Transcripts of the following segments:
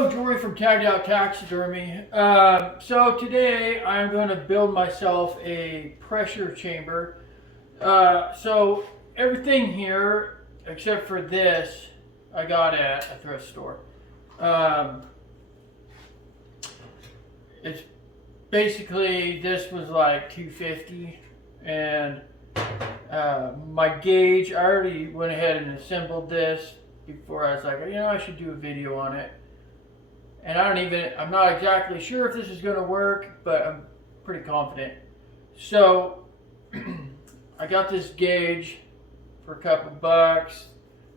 Hello, Jory from Taxidermy. So today I'm going to build myself a pressure chamber. So everything here, except for this, I got at a thrift store. It's basically, this was like $2.50, and my gauge, I already went ahead and assembled this before. I was like, you know, I should do a video on it. And I'm not exactly sure if this is going to work, but I'm pretty confident. So I got this gauge for a couple bucks,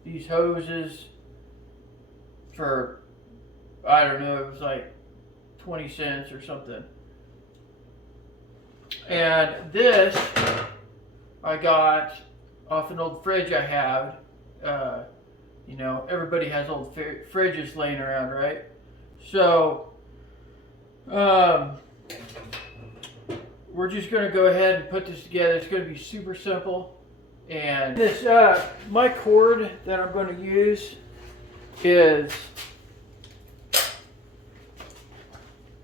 these hoses for, I don't know, it was like 20 cents or something. And this I got off an old fridge I have. You know, everybody has old fridges laying around, right? So, we're just going to go ahead and put this together. It's going to be super simple. And this, my cord that I'm going to use is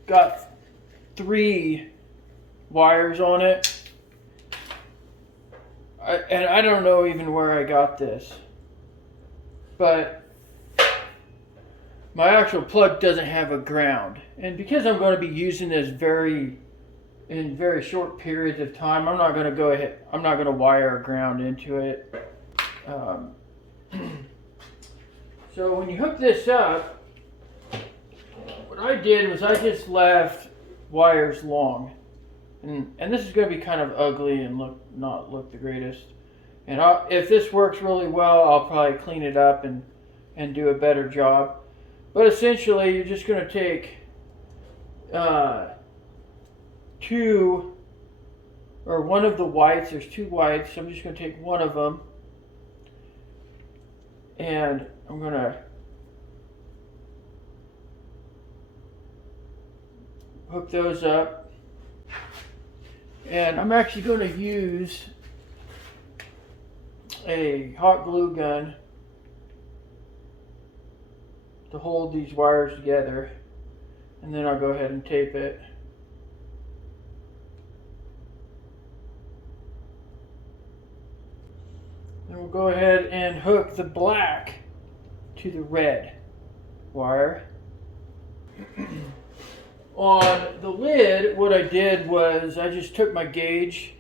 got 3 wires on it. And I don't know even where I got this, but my actual plug doesn't have a ground. And because I'm going to be using this in very short periods of time, I'm not going to wire a ground into it. So when you hook this up, what I did was I just left wires long. And this is going to be kind of ugly and not look the greatest. And if this works really well, I'll probably clean it up and do a better job. But essentially, you're just going to take 2 or one of the whites. There's 2 whites. So I'm just going to take one of them, and I'm going to hook those up. And I'm actually going to use a hot glue gun to hold these wires together, and then I'll go ahead and tape it. Then we'll go ahead and hook the black to the red wire. On the lid, what I did was I just took my gauge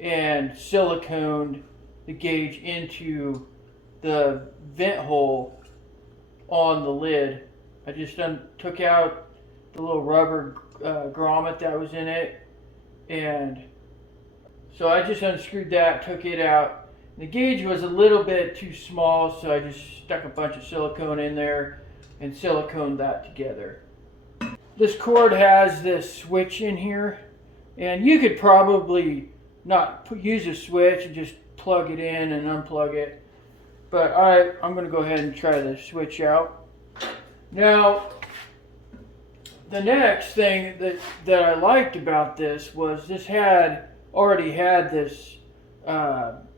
and siliconed the gauge into the vent hole on the lid. I just took out the little rubber grommet that was in it, and so I just unscrewed that, took it out. The gauge was a little bit too small, so I just stuck a bunch of silicone in there and siliconed that together. This cord has this switch in here, and you could probably not use a switch and just plug it in and unplug it. But I'm going to go ahead and try the switch out. Now, the next thing that I liked about this was this already had this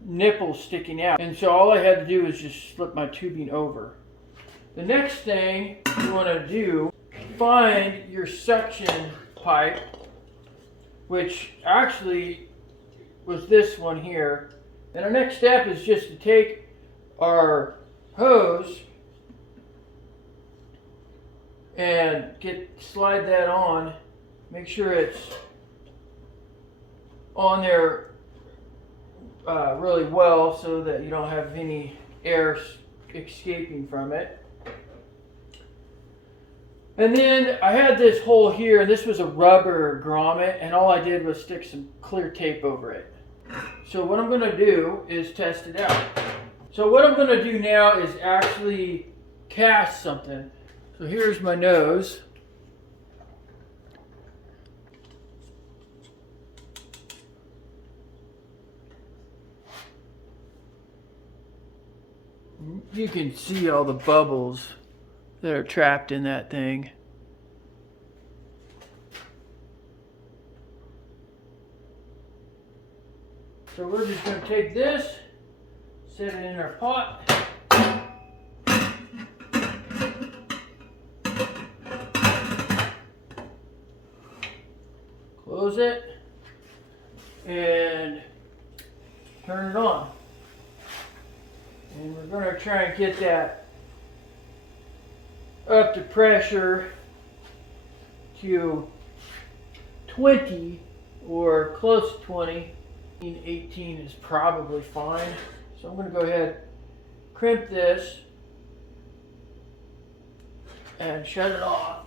nipple sticking out. And so all I had to do was just slip my tubing over. The next thing you want to do, find your suction pipe, which actually was this one here. And our next step is just to take our hose and slide that on. Make sure it's on there really well so that you don't have any air escaping from it. And then I had this hole here, and this was a rubber grommet, and all I did was stick some clear tape over it. So what I'm going to do is test it out. So what I'm going to do now is actually cast something. So here's my nose. You can see all the bubbles that are trapped in that thing. So we're just going to take this, set it in our pot. close it and turn it on. And we're going to try and get that up to pressure to 20 or close to 20. 18 is probably fine. So I'm going to go ahead, crimp this, and shut it off.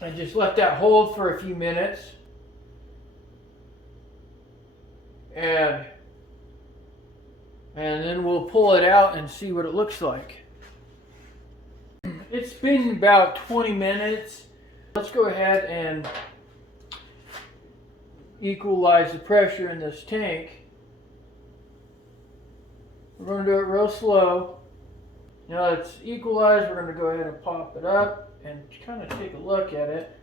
And just let that hold for a few minutes. And then we'll pull it out and see what it looks like. It's been about 20 minutes. Let's go ahead and equalize the pressure in this tank. We're going to do it real slow. Now that it's equalized, we're going to go ahead and pop it up and kind of take a look at it.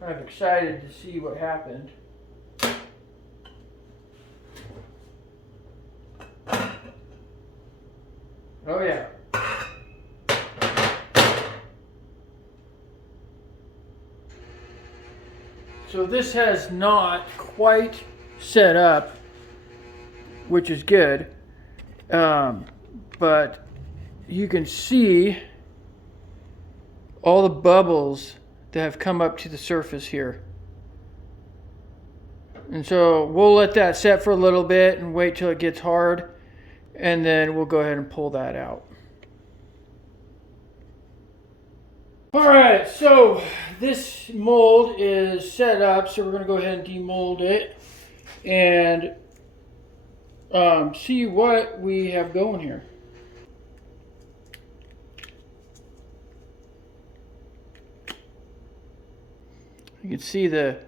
Kind of excited to see what happened. Oh yeah. So this has not quite set up, which is good. But you can see all the bubbles that have come up to the surface here. And so we'll let that set for a little bit and wait till it gets hard. And then we'll go ahead and pull that out. Alright, so this mold is set up, so we're going to go ahead and demold it and see what we have going here. You can see the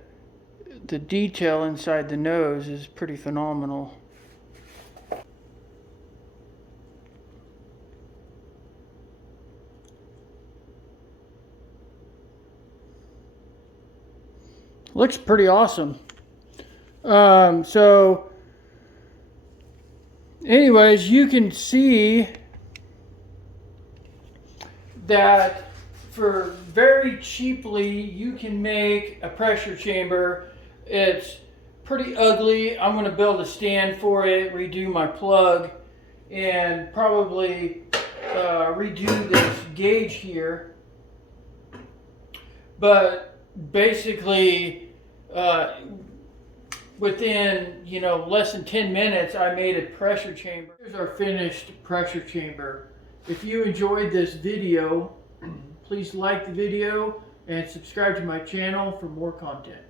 detail inside the nose is pretty phenomenal. Looks pretty awesome. So anyways, you can see that for very cheaply you can make a pressure chamber. It's pretty ugly. I'm going to build a stand for it, redo my plug, and probably redo this gauge here. But basically, within less than 10 minutes, I made a pressure chamber. Here's our finished pressure chamber. If you enjoyed this video, please like the video and subscribe to my channel for more content.